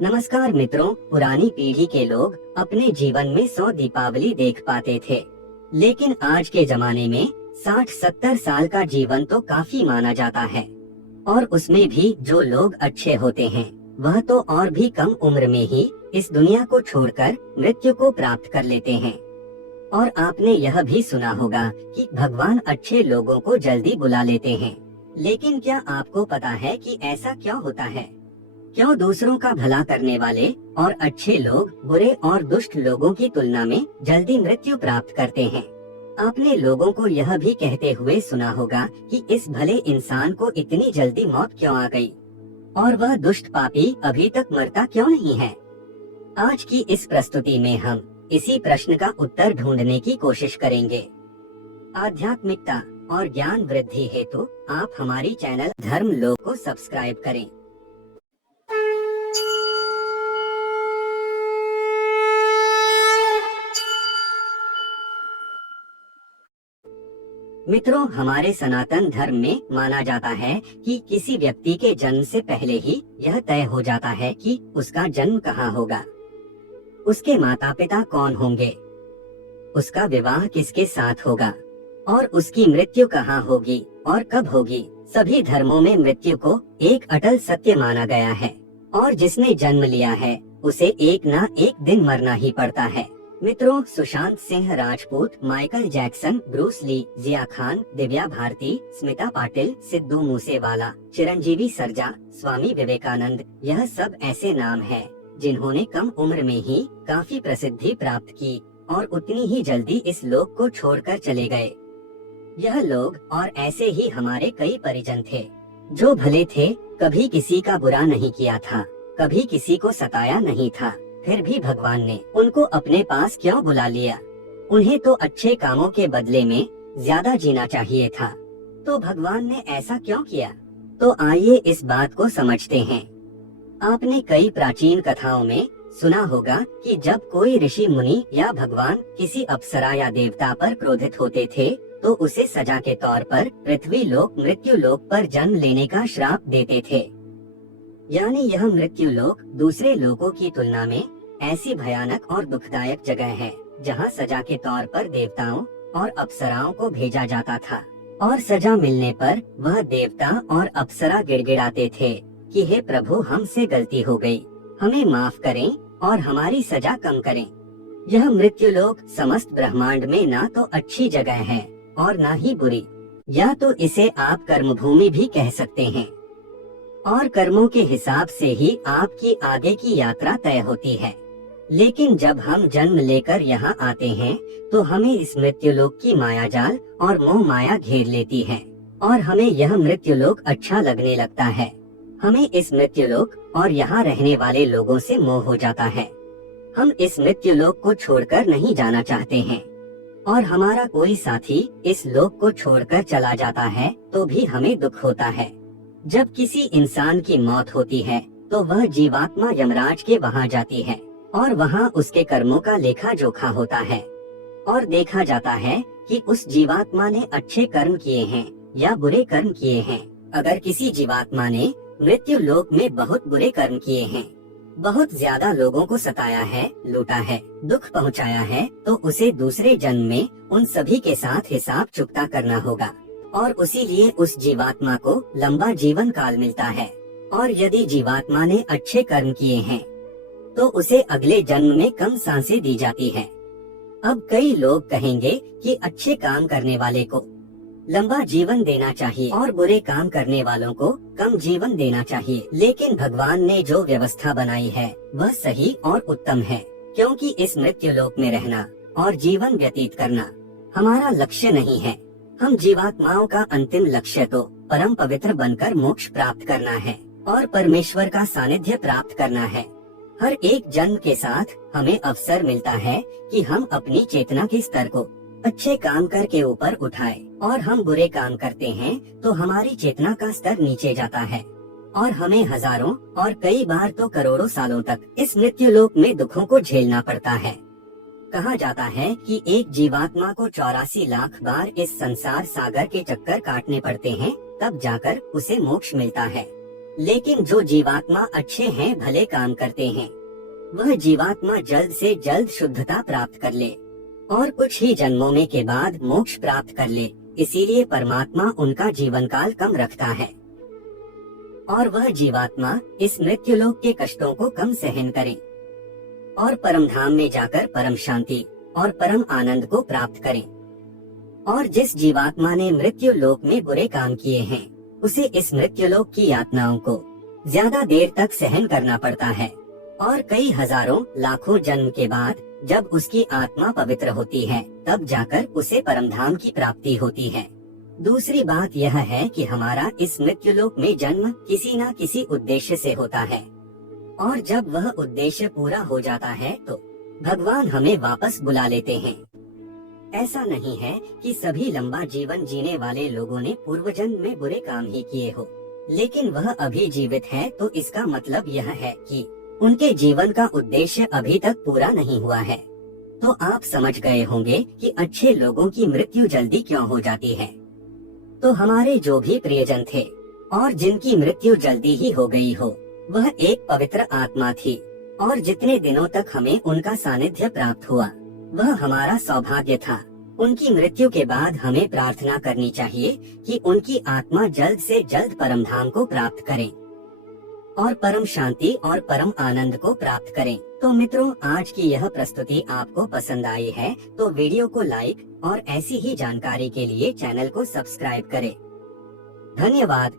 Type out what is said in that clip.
नमस्कार मित्रों, पुरानी पीढ़ी के लोग अपने जीवन में 100 दीपावली देख पाते थे, लेकिन आज के जमाने में 60-70 साल का जीवन तो काफी माना जाता है। और उसमें भी जो लोग अच्छे होते हैं वह तो और भी कम उम्र में ही इस दुनिया को छोड़कर मृत्यु को प्राप्त कर लेते हैं। और आपने यह भी सुना होगा कि भगवान अच्छे लोगों को जल्दी बुला लेते हैं। लेकिन क्या आपको पता है कि ऐसा क्यों होता है? क्यों दूसरों का भला करने वाले और अच्छे लोग बुरे और दुष्ट लोगों की तुलना में जल्दी मृत्यु प्राप्त करते हैं? आपने लोगों को यह भी कहते हुए सुना होगा कि इस भले इंसान को इतनी जल्दी मौत क्यों आ गई और वह दुष्ट पापी अभी तक मरता क्यों नहीं है। आज की इस प्रस्तुति में हम इसी प्रश्न का उत्तर ढूंढने की कोशिश करेंगे। आध्यात्मिकता और ज्ञान वृद्धि हेतु आप हमारी चैनल धर्म लोक को सब्सक्राइब करें। मित्रों, हमारे सनातन धर्म में माना जाता है कि किसी व्यक्ति के जन्म से पहले ही यह तय हो जाता है कि उसका जन्म कहाँ होगा, उसके माता पिता कौन होंगे, उसका विवाह किसके साथ होगा और उसकी मृत्यु कहाँ होगी और कब होगी। सभी धर्मों में मृत्यु को एक अटल सत्य माना गया है और जिसने जन्म लिया है उसे एक ना एक दिन मरना ही पड़ता है। मित्रों, Sushant Singh Rajput, Michael Jackson, Bruce Lee, Jiah Khan, Divya Bharti, Smita Patil, Sidhu Moosewala, Chiranjeevi Sarja, Swami Vivekananda, यह सब ऐसे नाम हैं जिन्होंने कम उम्र में ही काफी प्रसिद्धि प्राप्त की और उतनी ही जल्दी इस लोक को छोड़कर चले गए। यह लोग और ऐसे ही हमारे कई परिजन थे जो भले थे, कभी किसी का बुरा नहीं किया था, कभी किसी को सताया नहीं था, फिर भी भगवान ने उनको अपने पास क्यों बुला लिया? उन्हें तो अच्छे कामों के बदले में ज्यादा जीना चाहिए था, तो भगवान ने ऐसा क्यों किया? तो आइए इस बात को समझते हैं। आपने कई प्राचीन कथाओं में सुना होगा कि जब कोई ऋषि मुनि या भगवान किसी अप्सरा या देवता पर क्रोधित होते थे तो उसे सजा के तौर पर पृथ्वी लोक मृत्यु लोक पर जन्म लेने का श्राप देते थे। यानी यह मृत्यु लोक दूसरे लोकों की तुलना में ऐसी भयानक और दुखदायक जगह है जहां सजा के तौर पर देवताओं और अप्सराओं को भेजा जाता था और सजा मिलने पर वह देवता और अप्सरा गिड़गिड़ाते थे कि हे प्रभु, हमसे गलती हो गई, हमें माफ करें और हमारी सजा कम करें। यह मृत्यु लोक समस्त ब्रह्मांड में ना तो अच्छी जगह है और ना ही बुरी, या तो इसे आप कर्मभूमि भी कह सकते हैं। और कर्मों के हिसाब से ही आपकी आगे की यात्रा तय होती है। लेकिन जब हम जन्म लेकर यहाँ आते हैं तो हमें इस मृत्युलोक की माया जाल और मोह माया घेर लेती है और हमें यह मृत्युलोक अच्छा लगने लगता है। हमें इस मृत्युलोक और यहाँ रहने वाले लोगों से मोह हो जाता है। हम इस मृत्युलोक को छोड़कर नहीं जाना चाहते हैं और हमारा कोई साथी इस लोक को छोड़कर चला जाता है तो भी हमें दुख होता है। जब किसी इंसान की मौत होती है तो वह जीवात्मा यमराज के वहाँ जाती है और वहाँ उसके कर्मों का लेखा जोखा होता है और देखा जाता है कि उस जीवात्मा ने अच्छे कर्म किए हैं या बुरे कर्म किए हैं। अगर किसी जीवात्मा ने मृत्यु लोक में बहुत बुरे कर्म किए हैं, बहुत ज्यादा लोगों को सताया है, लूटा है, दुख पहुँचाया है, तो उसे दूसरे जन्म में उन सभी के साथ हिसाब चुकता करना होगा और उसी लिए उस जीवात्मा को लंबा जीवन काल मिलता है। और यदि जीवात्मा ने अच्छे कर्म किए हैं तो उसे अगले जन्म में कम सांसें दी जाती है। अब कई लोग कहेंगे कि अच्छे काम करने वाले को लंबा जीवन देना चाहिए और बुरे काम करने वालों को कम जीवन देना चाहिए। लेकिन भगवान ने जो व्यवस्था बनाई है वह सही और उत्तम है, क्योंकि इस मृत्यु लोक में रहना और जीवन व्यतीत करना हमारा लक्ष्य नहीं है। हम जीवात्माओं का अंतिम लक्ष्य तो परम पवित्र बनकर मोक्ष प्राप्त करना है और परमेश्वर का सानिध्य प्राप्त करना है। हर एक जन्म के साथ हमें अवसर मिलता है कि हम अपनी चेतना के स्तर को अच्छे काम करके ऊपर उठाए और हम बुरे काम करते हैं तो हमारी चेतना का स्तर नीचे जाता है और हमें हजारों और कई बार तो करोड़ों सालों तक इस मृत्यु लोक में दुखों को झेलना पड़ता है। कहा जाता है कि एक जीवात्मा को 84 लाख बार इस संसार सागर के चक्कर काटने पड़ते हैं, तब जाकर उसे मोक्ष मिलता है। लेकिन जो जीवात्मा अच्छे हैं, भले काम करते हैं, वह जीवात्मा जल्द से जल्द शुद्धता प्राप्त कर ले और कुछ ही जन्मों में के बाद मोक्ष प्राप्त कर ले। इसीलिए परमात्मा उनका जीवन काल कम रखता है और वह जीवात्मा इस मृत्युलोक के कष्टों को कम सहन करे और परम धाम में जाकर परम शांति और परम आनंद को प्राप्त करें। और जिस जीवात्मा ने मृत्यु लोक में बुरे काम किए हैं, उसे इस मृत्युलोक की यातनाओं को ज्यादा देर तक सहन करना पड़ता है और कई हजारों लाखों जन्म के बाद जब उसकी आत्मा पवित्र होती है, तब जाकर उसे परमधाम की प्राप्ति होती है। दूसरी बात यह है कि हमारा इस मृत्युलोक में जन्म किसी न किसी उद्देश्य से होता है और जब वह उद्देश्य पूरा हो जाता है तो भगवान हमें वापस बुला लेते हैं। ऐसा नहीं है कि सभी लंबा जीवन जीने वाले लोगों ने पूर्व जन्म में बुरे काम ही किए हो, लेकिन वह अभी जीवित है, तो इसका मतलब यह है कि उनके जीवन का उद्देश्य अभी तक पूरा नहीं हुआ है। तो आप समझ गए होंगे कि अच्छे लोगों की मृत्यु जल्दी क्यों हो जाती है। तो हमारे जो भी प्रियजन थे और जिनकी मृत्यु जल्दी ही हो गई हो, वह एक पवित्र आत्मा थी और जितने दिनों तक हमें उनका सानिध्य प्राप्त हुआ, वह हमारा सौभाग्य था। उनकी मृत्यु के बाद हमें प्रार्थना करनी चाहिए कि उनकी आत्मा जल्द से जल्द परम धाम को प्राप्त करे और परम शांति और परम आनंद को प्राप्त करें। तो मित्रों, आज की यह प्रस्तुति आपको पसंद आई है तो वीडियो को लाइक और ऐसी ही जानकारी के लिए चैनल को सब्सक्राइब करें। धन्यवाद।